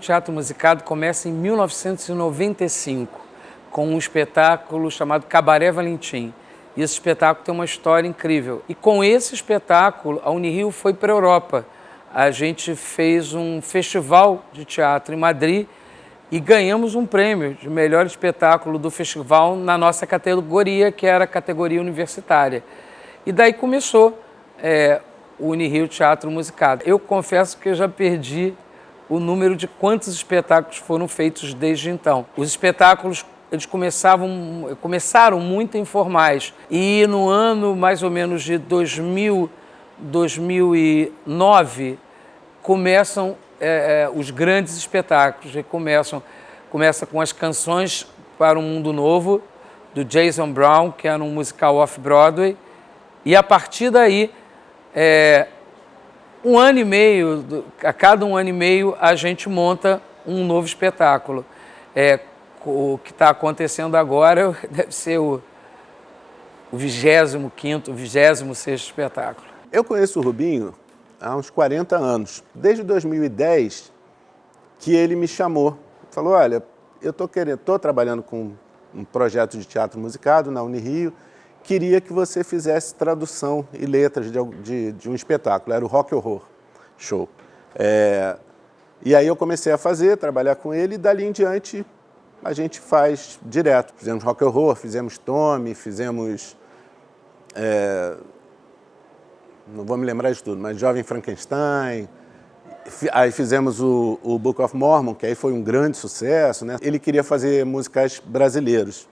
Teatro Musicado começa em 1995, com um espetáculo chamado Cabaré Valentim. E esse espetáculo tem uma história incrível. E com esse espetáculo, a Unirio foi para a Europa. A gente fez um festival de teatro em Madrid e ganhamos um prêmio de melhor espetáculo do festival na nossa categoria, que era a categoria universitária. E daí começou o Unirio Teatro Musicado. Eu confesso que eu já perdi o número de quantos espetáculos foram feitos desde então. Os espetáculos eles começaram muito informais e no ano mais ou menos de 2009 começam os grandes espetáculos. Começa com as Canções para um Mundo Novo, do Jason Brown, que era um musical off-Broadway, e a partir daí, a cada um ano e meio, a gente monta um novo espetáculo. O que está acontecendo agora deve ser o 25º, 26º espetáculo. Eu conheço o Rubinho há uns 40 anos. Desde 2010 que ele me chamou. Falou, olha, eu estou trabalhando com um projeto de teatro musicado na Unirio, queria que você fizesse tradução e letras de um espetáculo, era o Rock Horror Show. E aí eu comecei a trabalhar com ele e dali em diante a gente faz direto. Fizemos Rock Horror, fizemos Tommy, fizemos... não vou me lembrar de tudo, mas Jovem Frankenstein. Aí fizemos o Book of Mormon, que aí foi um grande sucesso, né? Ele queria fazer musicais brasileiros,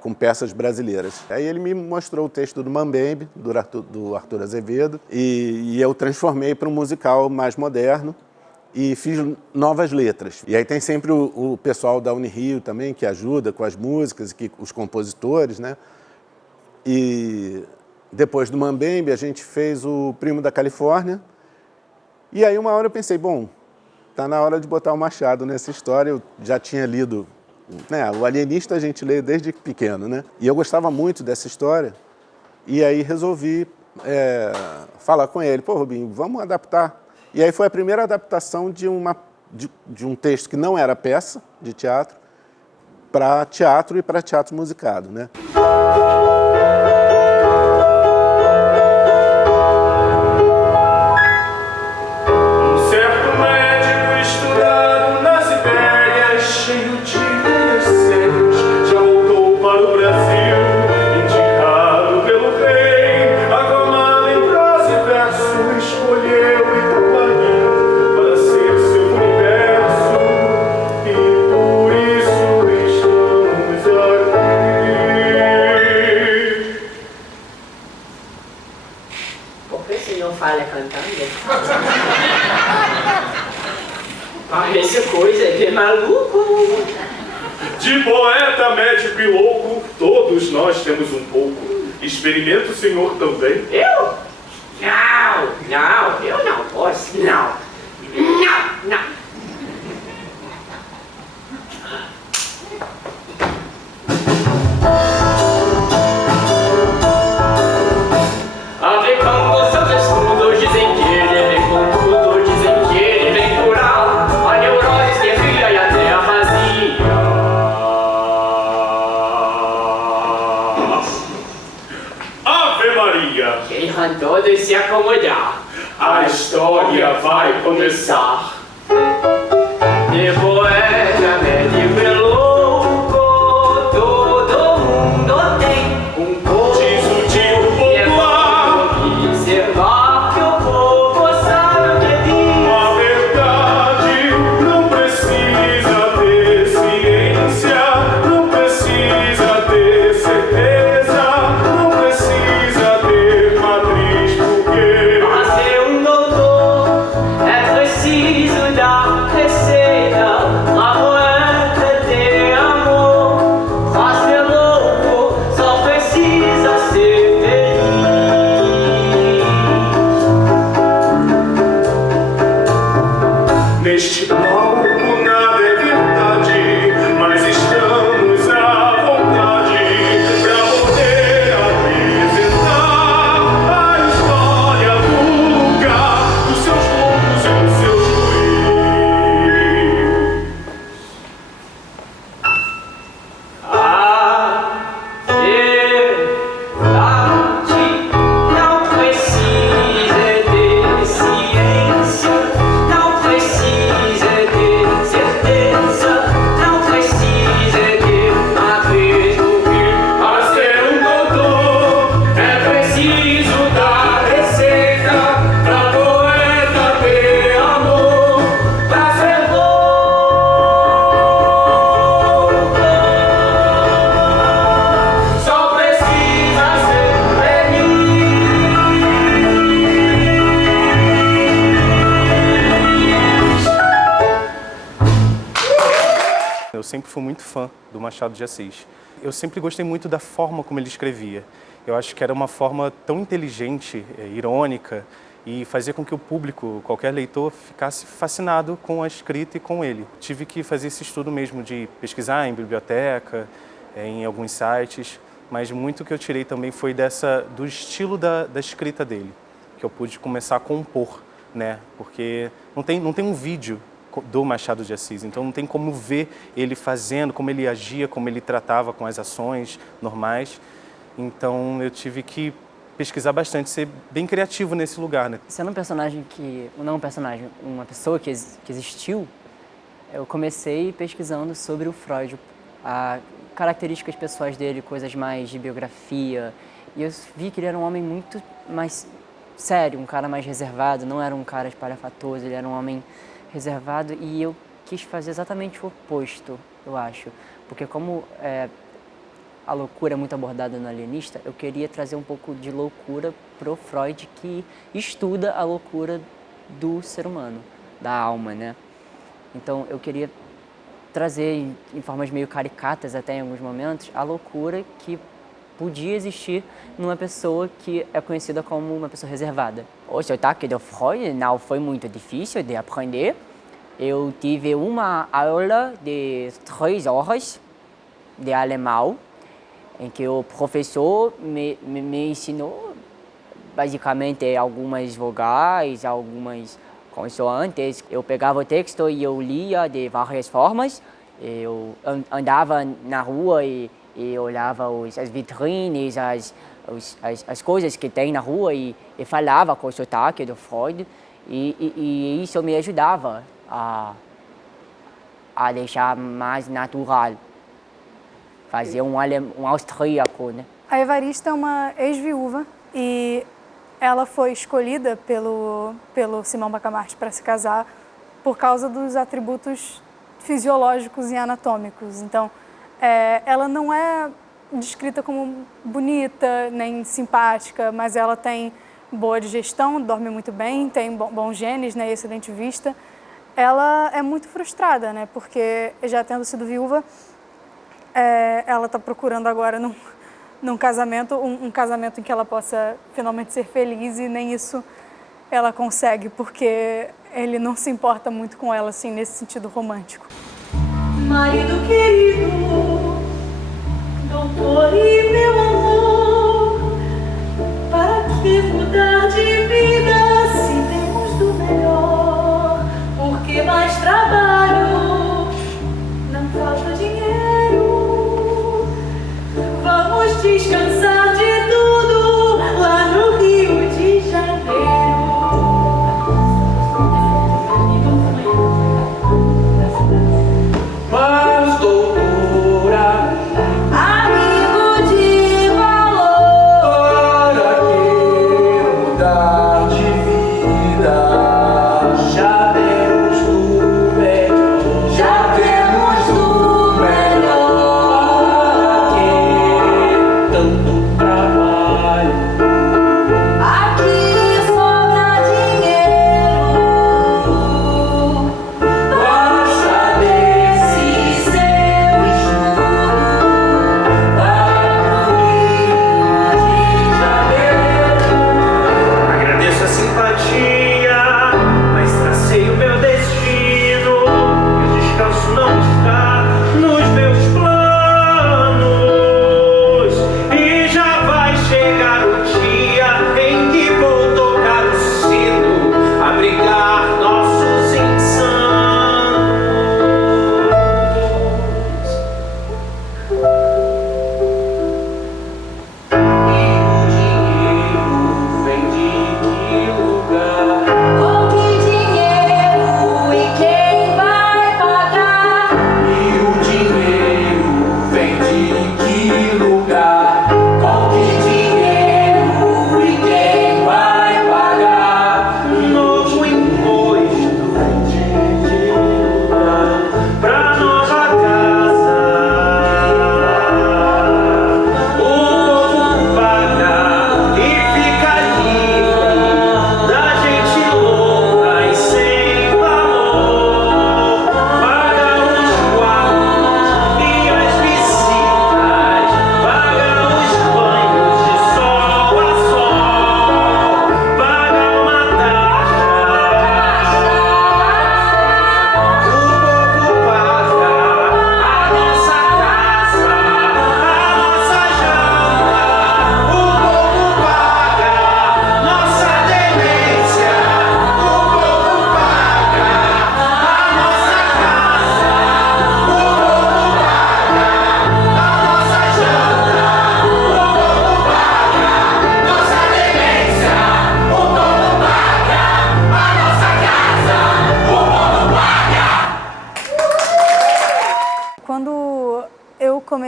com peças brasileiras. Aí ele me mostrou o texto do Mambembe, do Arthur Azevedo, e eu transformei para um musical mais moderno e fiz novas letras. E aí tem sempre o pessoal da Unirio também, que ajuda com as músicas, os compositores, né? E depois do Mambembe, a gente fez o Primo da Califórnia. E aí uma hora eu pensei, bom, tá na hora de botar o Machado nessa história. Eu já tinha lido, né? O Alienista a gente lê desde pequeno, né? E eu gostava muito dessa história. E aí resolvi falar com ele, pô, Rubinho, vamos adaptar. E aí foi a primeira adaptação de um texto que não era peça de teatro para teatro e para teatro musicado, né? Parece coisa de maluco. De poeta, médico e louco, todos nós temos um pouco. Experimenta o senhor também. Eu? Não, eu não posso, não. A ver como seus estudos dizem que ele vem com tudo, dizem que ele vem curar a neurose que cria e a terra vazia. Ave Maria! Queiram todos se acomodar. A história vai começar. De poeta, médico e louco, todo mundo tem um pouco. Diz o tio popular. Observar que o povo sabe o que diz. A verdade não precisa ter ciência, não precisa ter certeza, não precisa ter matriz, porque Para ser um doutor é preciso dar receita. A poeta tem amor, faz ser louco, só precisa ser feliz. neste palco nada é verdade, mas estamos à vontade pra poder apresentar a história do lugar, dos seus loucos e dos seus ruins. sempre fui muito fã do Machado de Assis. Eu sempre gostei muito da forma como ele escrevia. Eu acho que era uma forma tão inteligente, irônica, e fazia com que o público, qualquer leitor, ficasse fascinado com a escrita e com ele. Tive que fazer esse estudo mesmo de pesquisar em biblioteca, em alguns sites, mas muito que eu tirei também foi do estilo da escrita dele, que eu pude começar a compor, né? Porque não tem um vídeo do Machado de Assis, então não tem como ver ele fazendo, como ele agia, como ele tratava com as ações normais. Então eu tive que pesquisar bastante, ser bem criativo nesse lugar, né? Sendo um personagem uma pessoa que existiu, eu comecei pesquisando sobre o Freud, características pessoais dele, coisas mais de biografia, e eu vi que ele era um homem muito mais sério, um cara mais reservado, não era um cara espalhafatoso, ele era um homem reservado, e eu quis fazer exatamente o oposto, eu acho, porque como a loucura é muito abordada no Alienista, eu queria trazer um pouco de loucura pro Freud, que estuda a loucura do ser humano, da alma, né? Então eu queria trazer em formas meio caricatas até em alguns momentos a loucura que podia existir numa pessoa que é conhecida como uma pessoa reservada. O sotaque do Freud não foi muito difícil de aprender. Eu tive uma aula de 3 horas de alemão, em que o professor me ensinou basicamente algumas vogais, algumas consoantes. Eu pegava o texto e eu lia de várias formas. Eu andava na rua e olhava as vitrines, as coisas que tem na rua e falava com o sotaque do Freud. E isso me ajudava a deixar mais natural. Fazer um austríaco, né? A Evarista é uma ex-viúva e ela foi escolhida pelo Simão Bacamarte para se casar por causa dos atributos fisiológicos e anatômicos. Então, ela não é descrita como bonita nem simpática, mas ela tem boa digestão, dorme muito bem, tem bons genes, né, e excelente vista. Ela é muito frustrada, né, porque já tendo sido viúva, ela está procurando agora num casamento, um casamento em que ela possa finalmente ser feliz, e nem isso ela consegue, porque ele não se importa muito com ela, assim, nesse sentido romântico. Marido querido, doutor e meu amor, para que mudar de vida se temos do melhor? Porque mais trabalho, não falta dinheiro. Vamos descansar de tudo lá no Rio de Janeiro. Mas doutora, amigo de valor, para que mudar de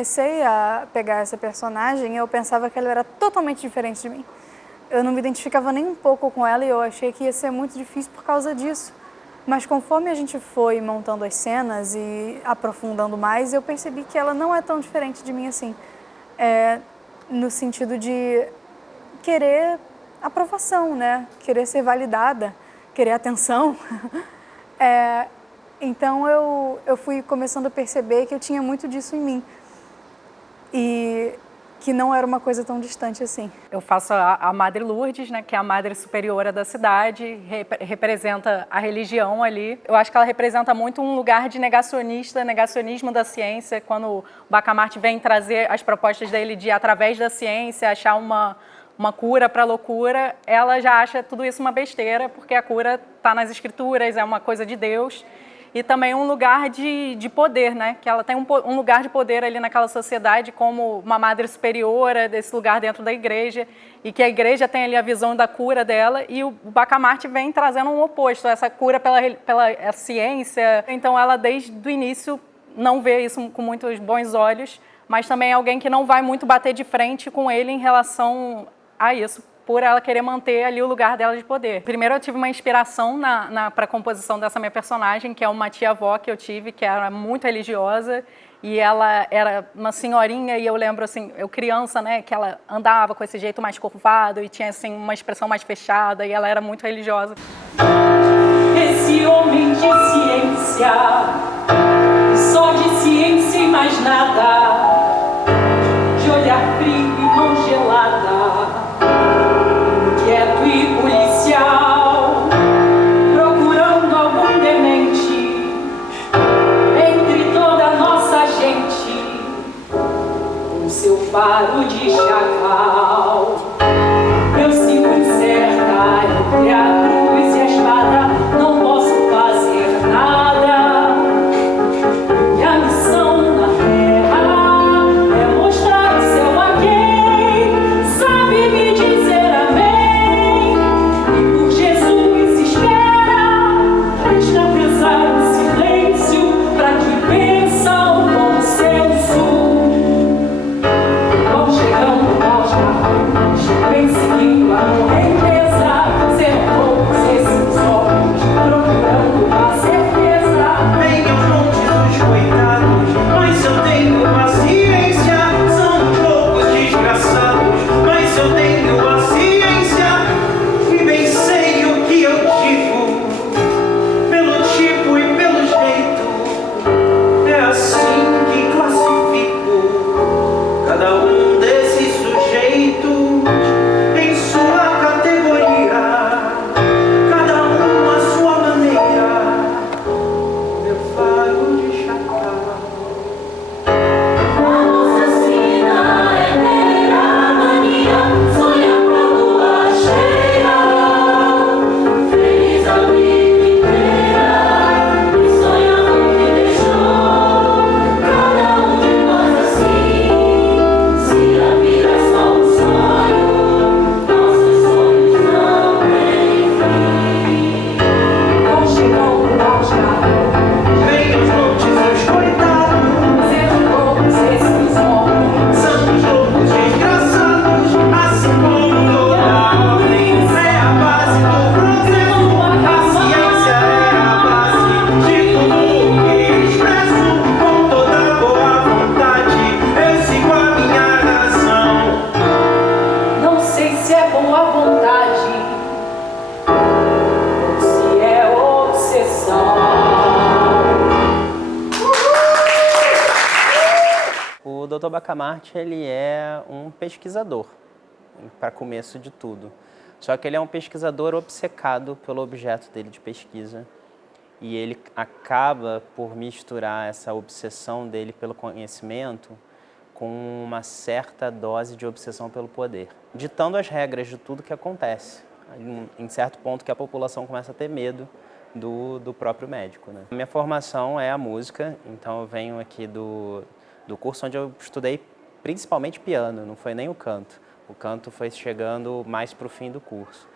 comecei a pegar essa personagem, eu pensava que ela era totalmente diferente de mim. Eu não me identificava nem um pouco com ela e eu achei que ia ser muito difícil por causa disso. Mas conforme a gente foi montando as cenas e aprofundando mais, eu percebi que ela não é tão diferente de mim assim. No sentido de querer aprovação, né? Querer ser validada, querer atenção. Então eu fui começando a perceber que eu tinha muito disso em mim. E que não era uma coisa tão distante assim. Eu faço a Madre Lourdes, né, que é a Madre Superiora da cidade, representa a religião ali. Eu acho que ela representa muito um lugar de negacionismo da ciência, quando o Bacamarte vem trazer as propostas dele de, através da ciência, achar uma cura para a loucura, ela já acha tudo isso uma besteira, porque a cura está nas escrituras, é uma coisa de Deus. E também um lugar de poder, né? Que ela tem um lugar de poder ali naquela sociedade como uma madre superiora desse lugar dentro da igreja, e que a igreja tem ali a visão da cura dela, e o Bacamarte vem trazendo um oposto, essa cura pela ciência. Então ela desde o início não vê isso com muitos bons olhos, mas também é alguém que não vai muito bater de frente com ele em relação a isso, por ela querer manter ali o lugar dela de poder. Primeiro eu tive uma inspiração para a composição dessa minha personagem, que é uma tia-avó que eu tive, que era muito religiosa, e ela era uma senhorinha, e eu lembro, assim, eu criança, né, que ela andava com esse jeito mais curvado e tinha, assim, uma expressão mais fechada, e ela era muito religiosa. Esse homem de ciência, só de ciência e mais nada, de olhar frio e mão gelada, quieto e policial, procurando algum demente entre toda a nossa gente, com seu faro de chacal. Eu sigo incerta entre a cruz e a espada, não posso fazer nada. E a missão na terra é mostrar o céu a quem sabe me dizer amém. E por Jesus espera, presta pesar o silêncio, pra que vença o bom senso. Vão chegando aos carros, vem seguindo a correnteza, sendo poucos esses homens, procurando a certeza. Venham juntos os coitados, mas eu tenho paciência. São poucos desgraçados, mas eu tenho paciência. E bem sei o que eu digo, pelo tipo e pelo jeito. É assim que classifico cada um desses sujeitos em sua categoria, cada um à sua maneira. Meu faro de chacal. A nossa sina é ter a mania, sonhar pra lua cheia, feliz a vida inteira, e sonhar com o que deixou. Cada um de nós assim, se a vida é só um sonho, nossos sonhos não têm fim. Vão chegando aos carros, Venham juntos os coitados, sendo poucos esses homens. são os loucos desgraçados, assim como toda a ordem. É a base do processo, a ciência é a base de tudo o que expresso. Com toda boa vontade, eu sigo a minha razão. Não sei se é boa vontade ou se é obsessão. O Dr. Bacamarte, ele é um pesquisador, para começo de tudo. Só que ele é um pesquisador obcecado pelo objeto dele de pesquisa. E ele acaba por misturar essa obsessão dele pelo conhecimento com uma certa dose de obsessão pelo poder, ditando as regras de tudo que acontece. Em certo ponto que a população começa a ter medo do próprio médico, né? Minha formação é a música, então eu venho aqui do curso onde eu estudei principalmente piano, não foi nem o canto. O canto foi chegando mais para o fim do curso.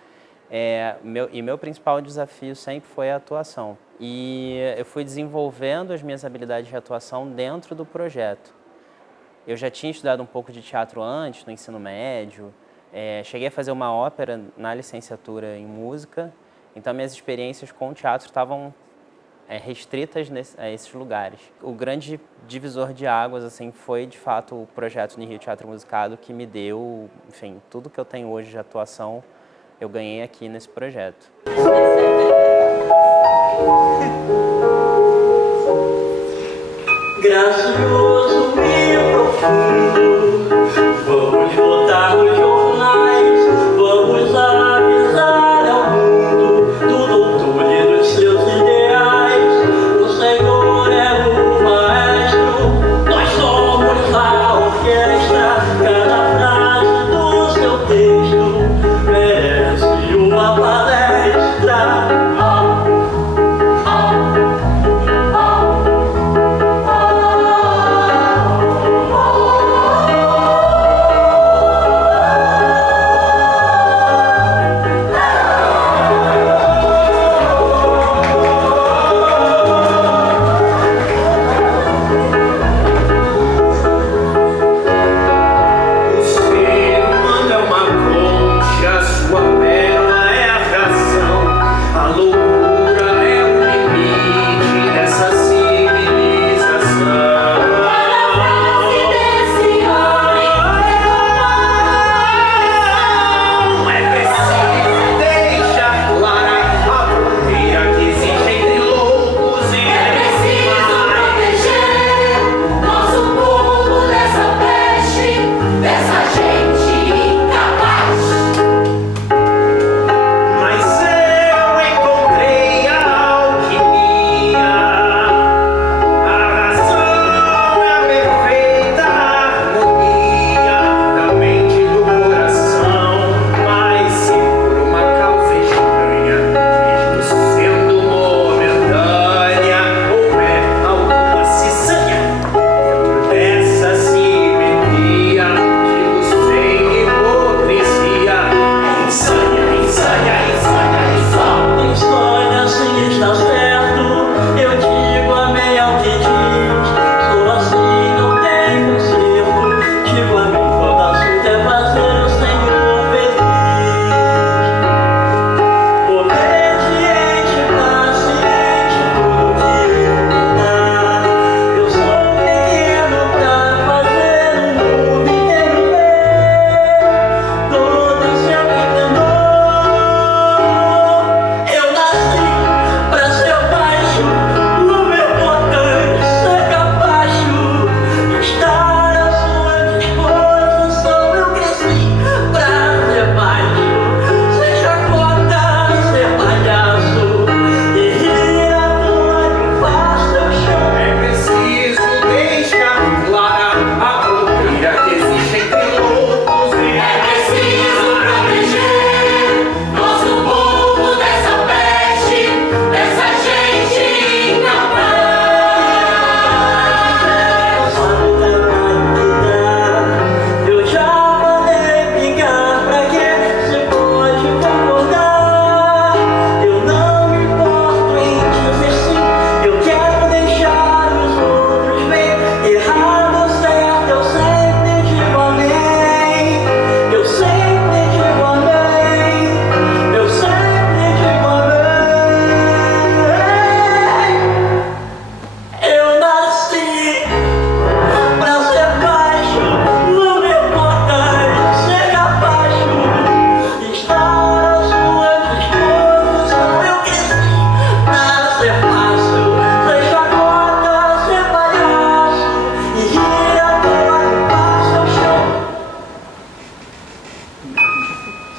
Meu principal desafio sempre foi a atuação. E eu fui desenvolvendo as minhas habilidades de atuação dentro do projeto. Eu já tinha estudado um pouco de teatro antes, no ensino médio. Cheguei a fazer uma ópera na licenciatura em música. Então, minhas experiências com o teatro estavam restritas a esses lugares. O grande divisor de águas assim, foi, de fato, o projeto Unirio Teatro Musicado, que me deu, enfim, tudo que eu tenho hoje de atuação, eu ganhei aqui nesse projeto. Gracioso e profundo, vamos botar nos jornais, vamos avisar ao mundo do doutor e dos seus ideais. O Senhor é o maestro, nós somos a orquestra, cada frase do seu texto merece uma palestra.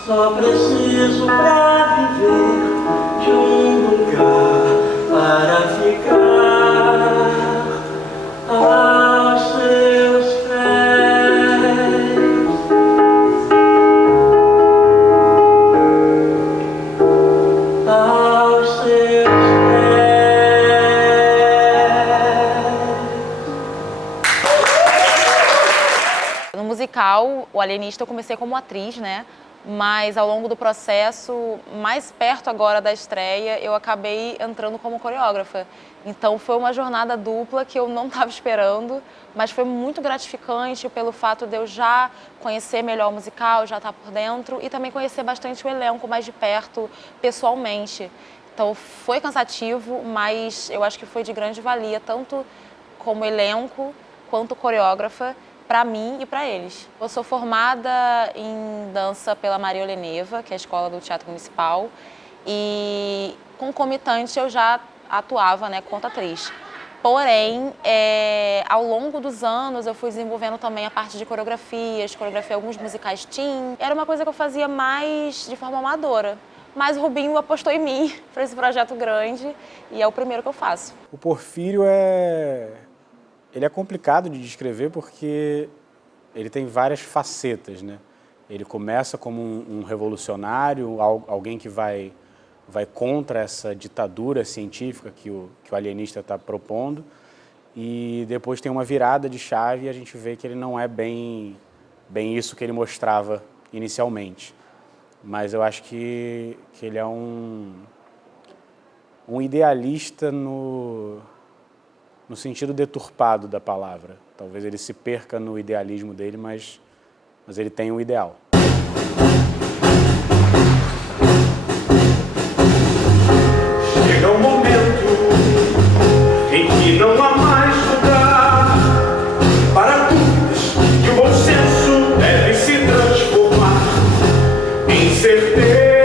Só preciso pra viver de um lugar para ficar aos seus pés. Aos seus No musical, o Alienista, eu comecei como atriz, né? mas ao longo do processo, mais perto agora da estreia, eu acabei entrando como coreógrafa. Então foi uma jornada dupla que eu não estava esperando, mas foi muito gratificante pelo fato de eu já conhecer melhor o musical, já estar por dentro e também conhecer bastante o elenco mais de perto, pessoalmente. Então foi cansativo, mas eu acho que foi de grande valia, tanto como elenco quanto coreógrafa, para mim e para eles. Eu sou formada em dança pela Maria Oleneva, que é a escola do Teatro Municipal, e concomitante eu já atuava, né, quanto atriz. Porém, ao longo dos anos eu fui desenvolvendo também a parte de coreografiei alguns musicais teen. Era uma coisa que eu fazia mais de forma amadora. Mas o Rubinho apostou em mim para esse projeto grande e é o primeiro que eu faço. O Porfírio ele é complicado de descrever porque ele tem várias facetas, né? Ele começa como um revolucionário, alguém que vai contra essa ditadura científica que o alienista está propondo, e depois tem uma virada de chave e a gente vê que ele não é bem isso que ele mostrava inicialmente. Mas eu acho que ele é um idealista no sentido deturpado da palavra. Talvez ele se perca no idealismo dele, mas ele tem um ideal. Chega um momento em que não há mais lugar para dúvidas e o bom senso deve se transformar em certezas.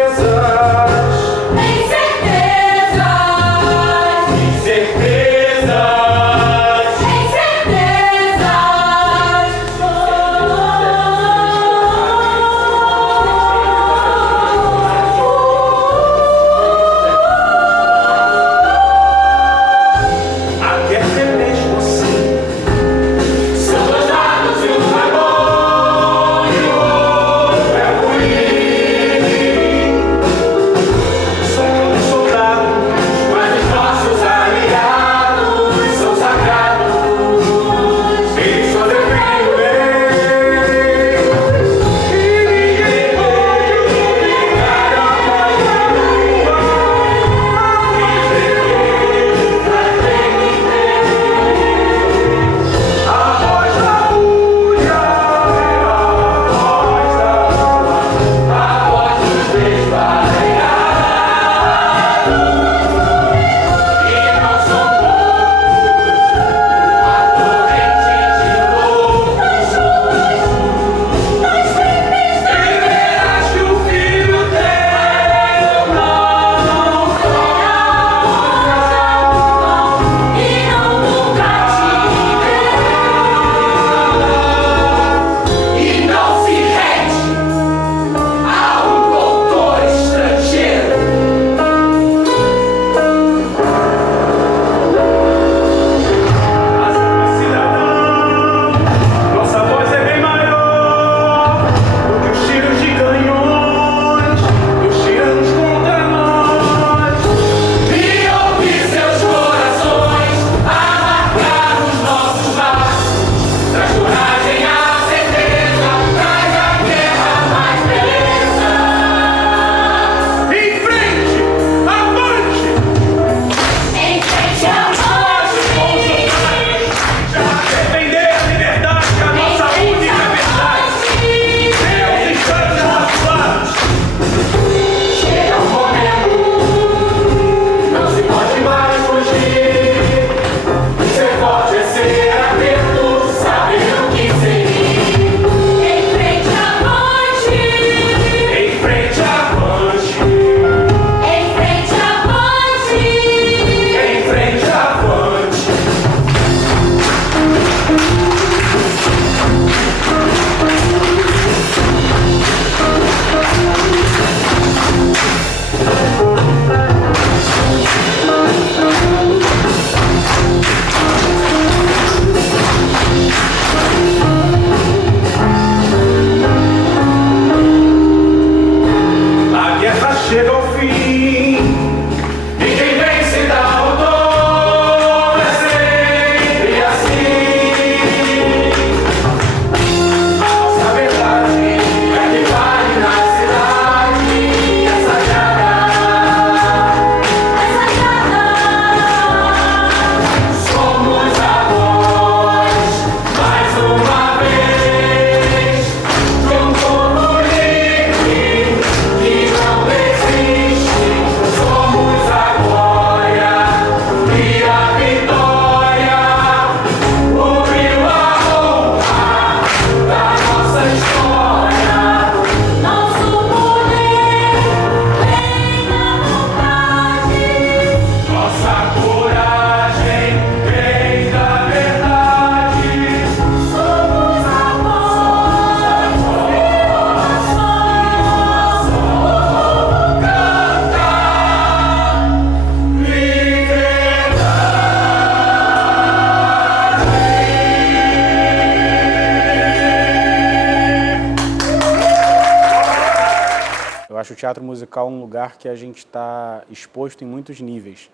teatro musical é um lugar que a gente está exposto em muitos níveis,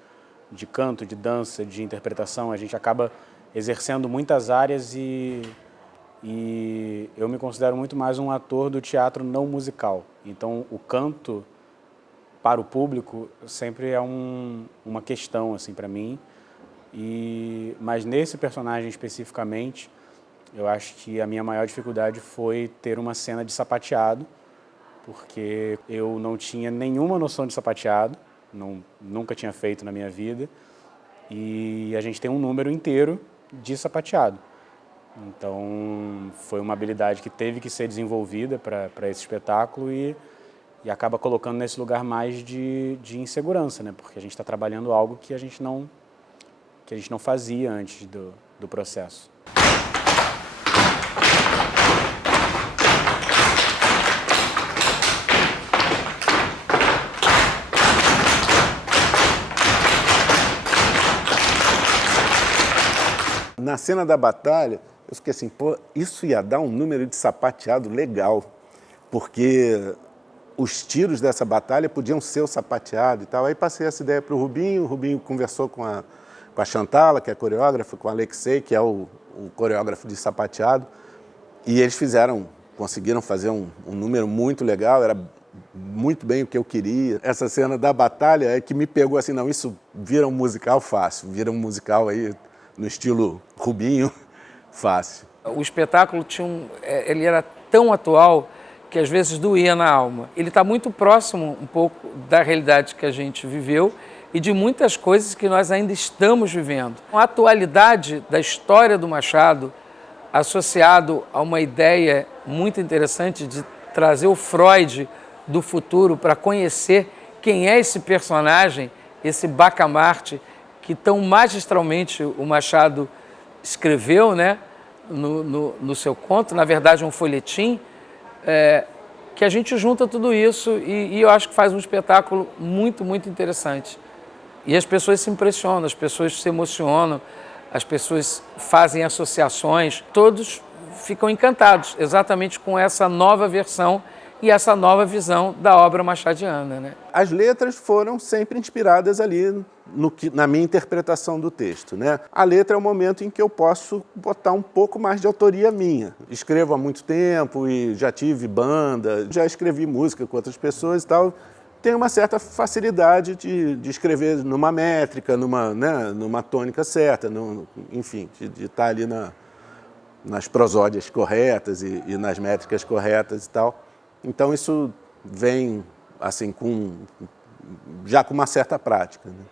de canto, de dança, de interpretação. A gente acaba exercendo muitas áreas e eu me considero muito mais um ator do teatro não musical. Então, o canto para o público sempre é uma questão assim para mim. Mas nesse personagem especificamente, eu acho que a minha maior dificuldade foi ter uma cena de sapateado, porque eu não tinha nenhuma noção de sapateado, nunca tinha feito na minha vida, e a gente tem um número inteiro de sapateado. Então, foi uma habilidade que teve que ser desenvolvida para esse espetáculo e acaba colocando nesse lugar mais de insegurança, né? Porque a gente está trabalhando algo que a gente não fazia antes do processo. Na cena da batalha, eu fiquei assim, pô, isso ia dar um número de sapateado legal, porque os tiros dessa batalha podiam ser o sapateado e tal. Aí passei essa ideia para o Rubinho conversou com a Chantala, que é coreógrafa, com o Alexei, que é o coreógrafo de sapateado, e eles conseguiram fazer um número muito legal, era muito bem o que eu queria. Essa cena da batalha é que me pegou assim, não, isso vira um musical fácil, vira um musical aí no estilo Rubinho, fácil. O espetáculo ele era tão atual que às vezes doía na alma. Ele está muito próximo um pouco da realidade que a gente viveu e de muitas coisas que nós ainda estamos vivendo. A atualidade da história do Machado, associado a uma ideia muito interessante de trazer o Freud do futuro para conhecer quem é esse personagem, esse Bacamarte, que tão magistralmente o Machado escreveu, né, no seu conto, na verdade um folhetim, que a gente junta tudo isso e eu acho que faz um espetáculo muito, muito interessante. E as pessoas se impressionam, as pessoas se emocionam, as pessoas fazem associações, todos ficam encantados exatamente com essa nova versão e essa nova visão da obra machadiana, né? As letras foram sempre inspiradas ali na minha interpretação do texto, né? A letra é o momento em que eu posso botar um pouco mais de autoria minha. Escrevo há muito tempo e já tive banda, já escrevi música com outras pessoas e tal. Tenho uma certa facilidade de escrever numa métrica, numa tônica certa, enfim, de estar ali nas prosódias corretas e nas métricas corretas e tal. Então isso vem assim já com uma certa prática, né?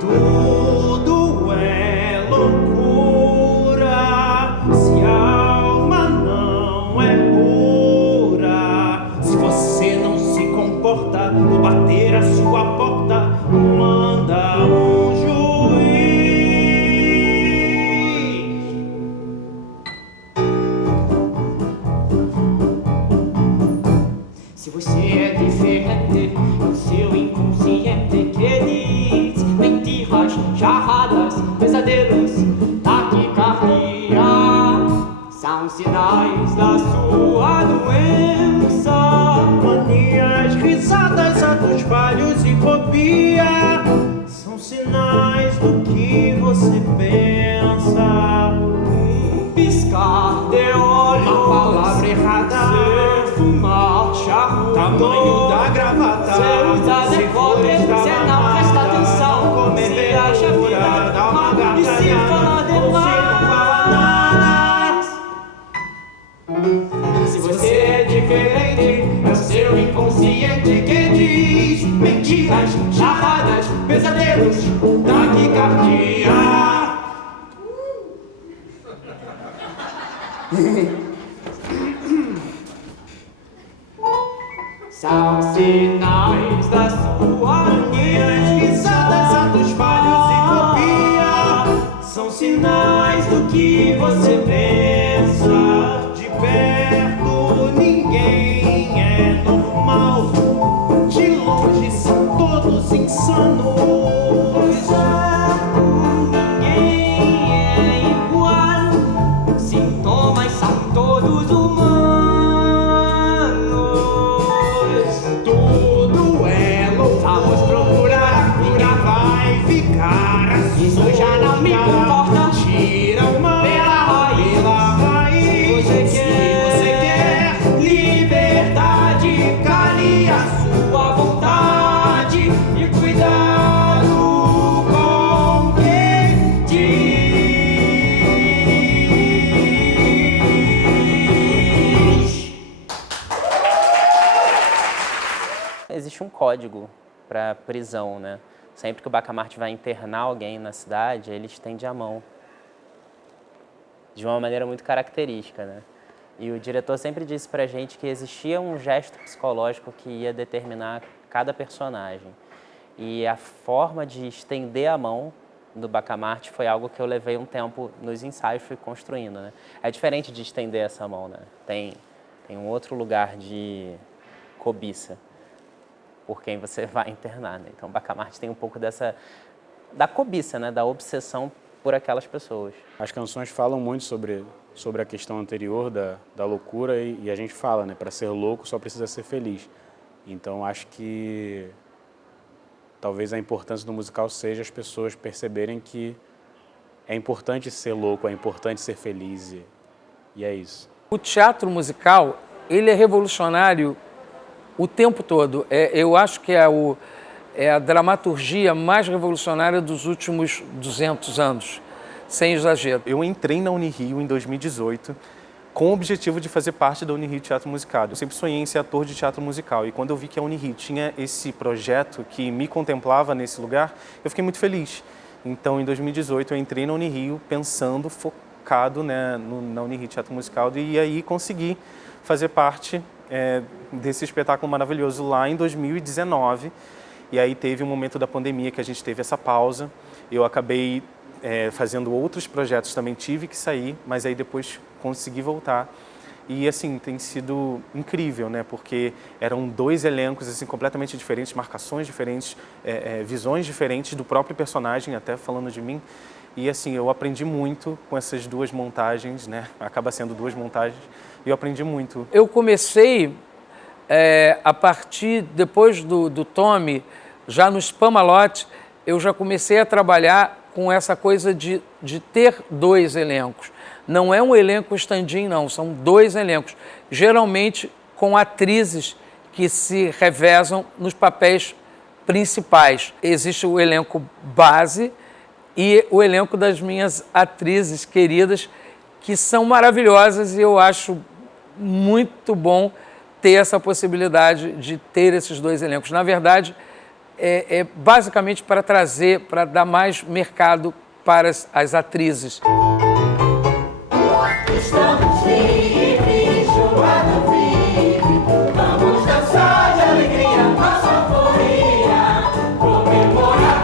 Tudo é loucura se a alma não é pura. Se você não se comporta, vou bater a sua porta, manda um juiz. Se você é diferente, o seu inconsciente que diz mentiras, charradas, pesadelos, taquicardia são sinais da sua doença. Manias, risadas, atos falhos e fobia são sinais do que você pensa. Piscar de olho, uma palavra errada, se fumar charuto, tamanho da gravata, se usa decote, se não presta atenção, se acha vida, dá uma gargalhada, e se fala demais. Se você é diferente, é o seu inconsciente que diz mentiras, charradas, pesadelos, taquicardia. São sinais da sua mania, risadas, atos falhos e fobia. São sinais do que você pensa. De perto ninguém é normal, de longe são todos insanos. Ninguém é igual, sintomas são todos humanos. código para prisão, né? Sempre que o Bacamarte vai internar alguém na cidade, ele estende a mão. De uma maneira muito característica, né? E o diretor sempre disse pra gente que existia um gesto psicológico que ia determinar cada personagem. E a forma de estender a mão do Bacamarte foi algo que eu levei um tempo nos ensaios, fui construindo, né? É diferente de estender essa mão, né? Tem um outro lugar de cobiça por quem você vai internar, né? Então, o Bacamarte tem um pouco da cobiça, né? Da obsessão por aquelas pessoas. As canções falam muito sobre a questão anterior da loucura e a gente fala, né? Para ser louco só precisa ser feliz. Então, acho que talvez a importância do musical seja as pessoas perceberem que é importante ser louco, é importante ser feliz e é isso. O teatro musical, ele é revolucionário o tempo todo. Eu acho que é a dramaturgia mais revolucionária dos últimos 200 anos, sem exagero. Eu entrei na Unirio em 2018 com o objetivo de fazer parte da Unirio Teatro Musical. Eu sempre sonhei em ser ator de teatro musical e quando eu vi que a Unirio tinha esse projeto que me contemplava nesse lugar, eu fiquei muito feliz. Então, em 2018, eu entrei na Unirio pensando, focado, né, na Unirio Teatro Musical e aí consegui fazer parte desse espetáculo maravilhoso lá em 2019. E aí teve um momento da pandemia que a gente teve essa pausa. Eu acabei fazendo outros projetos também, tive que sair, mas aí depois consegui voltar. E assim, tem sido incrível, né? Porque eram 2 elencos assim, completamente diferentes, marcações diferentes, visões diferentes do próprio personagem, até falando de mim. E assim, eu aprendi muito com essas 2 montagens, né? Acaba sendo 2 montagens, e eu aprendi muito. Eu comecei a partir, depois do Tommy, já no Spamalot, eu já comecei a trabalhar com essa coisa de ter 2 elencos. Não é um elenco stand-in, não, são 2 elencos, geralmente com atrizes que se revezam nos papéis principais. Existe o elenco base e o elenco das minhas atrizes queridas, que são maravilhosas e eu acho muito bom ter essa possibilidade de ter esses 2 elencos. Na verdade, é basicamente para trazer, para dar mais mercado para as atrizes. Estamos livres, Joana vive, vamos dançar de alegria, nossa euforia, comemorar.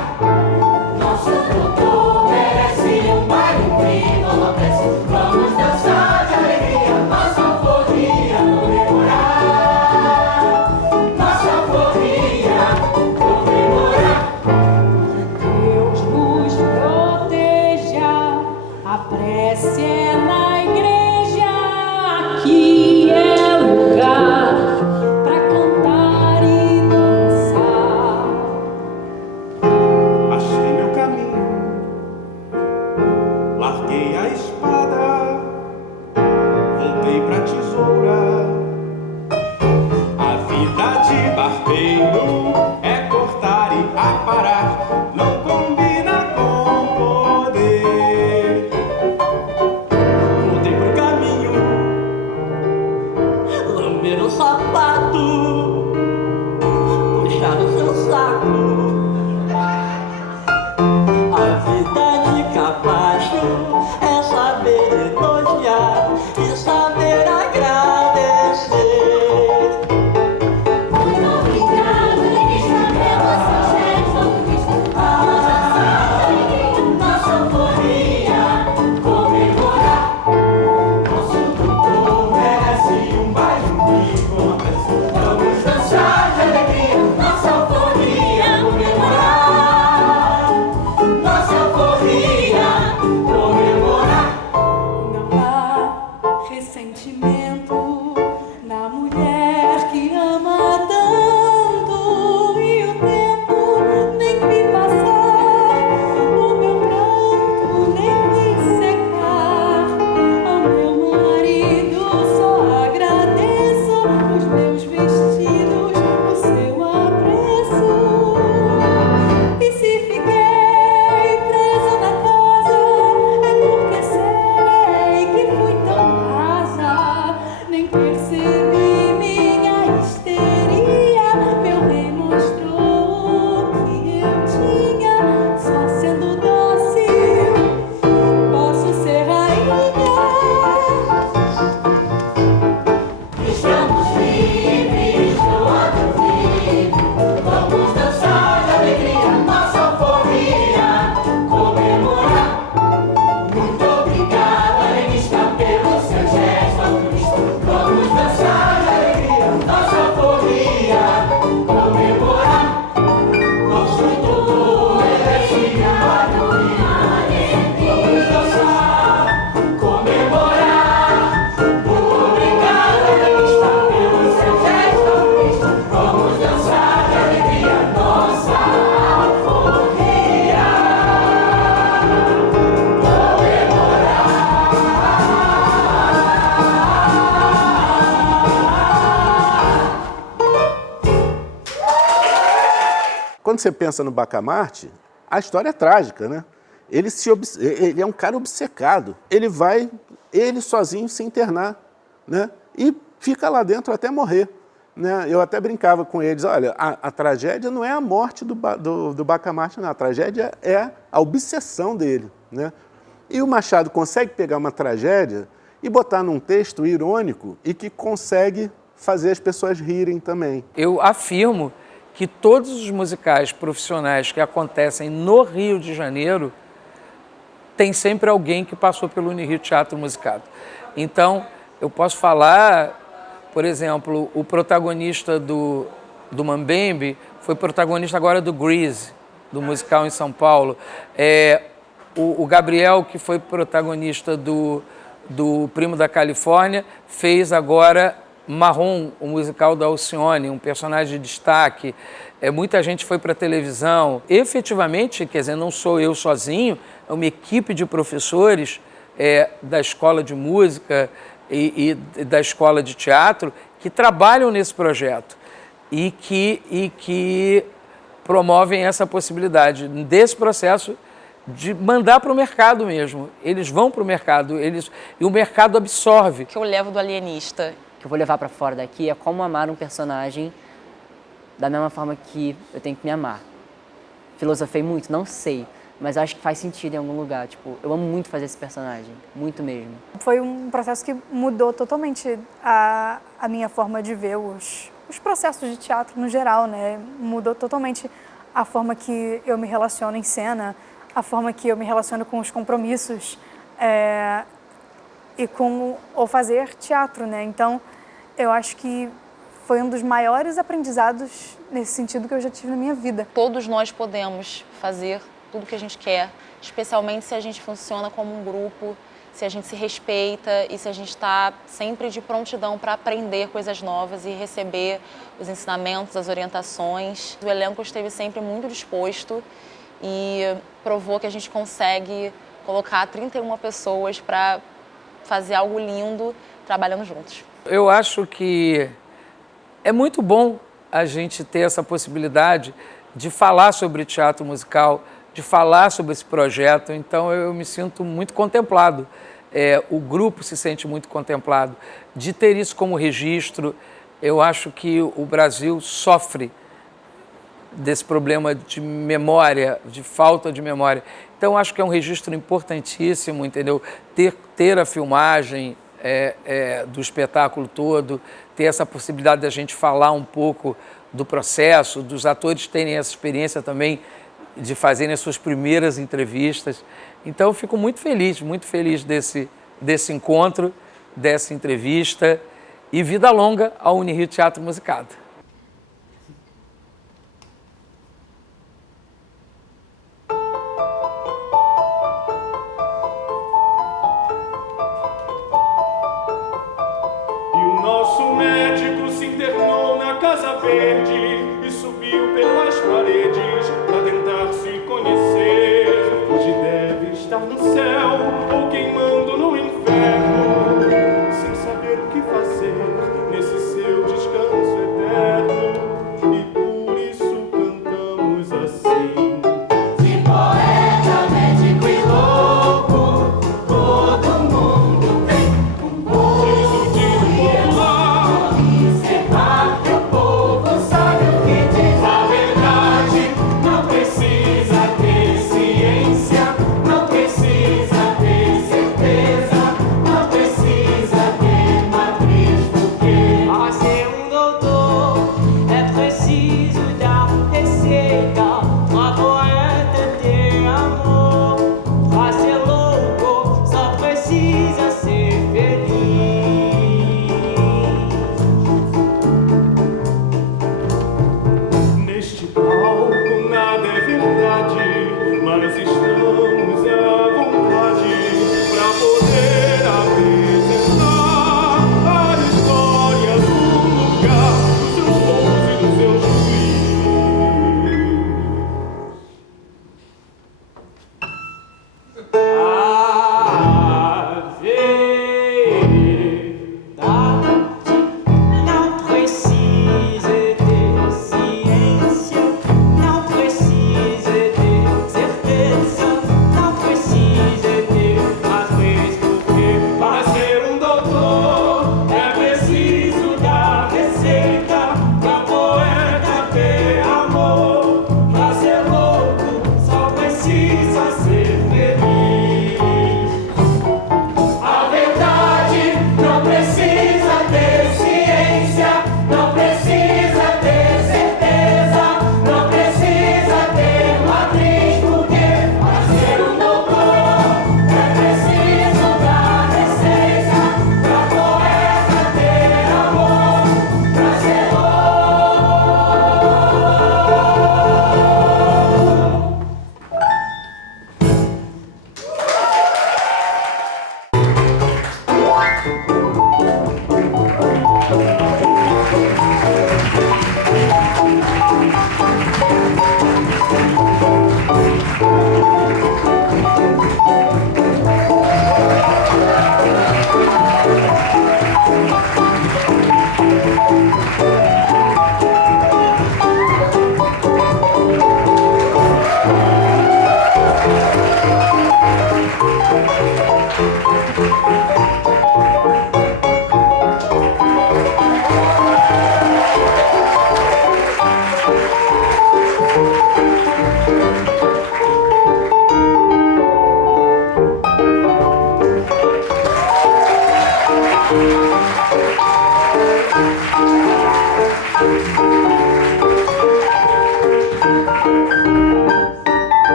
Nosso doutor merece um baile incrível, enlouquece. Vamos dançar de alegria, nossa euforia, comemorar. Nossa euforia, comemorar. Deus nos proteja, a prece é na que é lugar pra cantar e dançar. Achei meu caminho, larguei a espada, voltei pra tesoura. A vida de barbeiro é cortar e aparar, não combina com poder. Voltei pro caminho, lamber o sapato, puxar o seu saco. A vida de capacho é saber elogiar e saber agradecer. Muito obrigado, Ministra, pela sugestão. A quando você pensa no Bacamarte, a história é trágica, né? Ele é um cara obcecado. Ele vai, ele sozinho, se internar, né? E fica lá dentro até morrer. Né? Eu até brincava com eles, olha, a tragédia não é a morte do Bacamarte, não. A tragédia é a obsessão dele. Né? E o Machado consegue pegar uma tragédia e botar num texto irônico e que consegue fazer as pessoas rirem também. Eu afirmo que todos os musicais profissionais que acontecem no Rio de Janeiro tem sempre alguém que passou pelo Unirio Teatro Musicado. Então, eu posso falar, por exemplo, o protagonista do Mambembe foi protagonista agora do Grease, do musical em São Paulo. O Gabriel, que foi protagonista do Primo da Califórnia, fez agora Marrom, o musical da Alcione, um personagem de destaque. Muita gente foi para a televisão. Efetivamente, quer dizer, não sou eu sozinho, é uma equipe de professores da escola de música e da escola de teatro que trabalham nesse projeto e que promovem essa possibilidade desse processo de mandar para o mercado mesmo. Eles vão para o mercado e o mercado absorve. O que eu levo do Alienista, que eu vou levar para fora daqui, é como amar um personagem da mesma forma que eu tenho que me amar. Filosofei muito? Não sei, mas acho que faz sentido em algum lugar. Tipo, eu amo muito fazer esse personagem, muito mesmo. Foi um processo que mudou totalmente a minha forma de ver os processos de teatro no geral, né? Mudou totalmente a forma que eu me relaciono em cena, a forma que eu me relaciono com os compromissos e com o fazer teatro, né? Então, eu acho que foi um dos maiores aprendizados nesse sentido que eu já tive na minha vida. Todos nós podemos fazer tudo que a gente quer, especialmente se a gente funciona como um grupo, se a gente se respeita e se a gente está sempre de prontidão para aprender coisas novas e receber os ensinamentos, as orientações. O elenco esteve sempre muito disposto e provou que a gente consegue colocar 31 pessoas para fazer algo lindo trabalhando juntos. Eu acho que é muito bom a gente ter essa possibilidade de falar sobre teatro musical, de falar sobre esse projeto, então eu me sinto muito contemplado. O grupo se sente muito contemplado. De ter isso como registro, eu acho que o Brasil sofre desse problema de memória, de falta de memória. Então, acho que é um registro importantíssimo, entendeu? Ter a filmagem do espetáculo todo, ter essa possibilidade de a gente falar um pouco do processo, dos atores terem essa experiência também de fazerem as suas primeiras entrevistas. Então, eu fico muito feliz desse encontro, dessa entrevista, e vida longa ao Unirio Teatro Musicado. Nosso médico se internou na Casa Verde e subiu pelas paredes para tentar se conhecer. Hoje deve estar no céu ou queimando no inferno, sem saber o que fazer nesse seu descanso eterno. E por isso cantamos assim: de poeta, médico e louco, todo mundo tem um pouco. Observar que o povo sabe o que diz a verdade. Não precisa ter ciência, não precisa ter certeza, não precisa ter matriz, porque para ser doutor é preciso dar receita. Pra poeta ter amor, pra ser louco só precisa ser feliz. Neste palco nada é verdade, mas estamos à vontade para poder apresentar a história do lugar, dos seus bons e dos seus ruins. Não precisa ter ciência, não precisa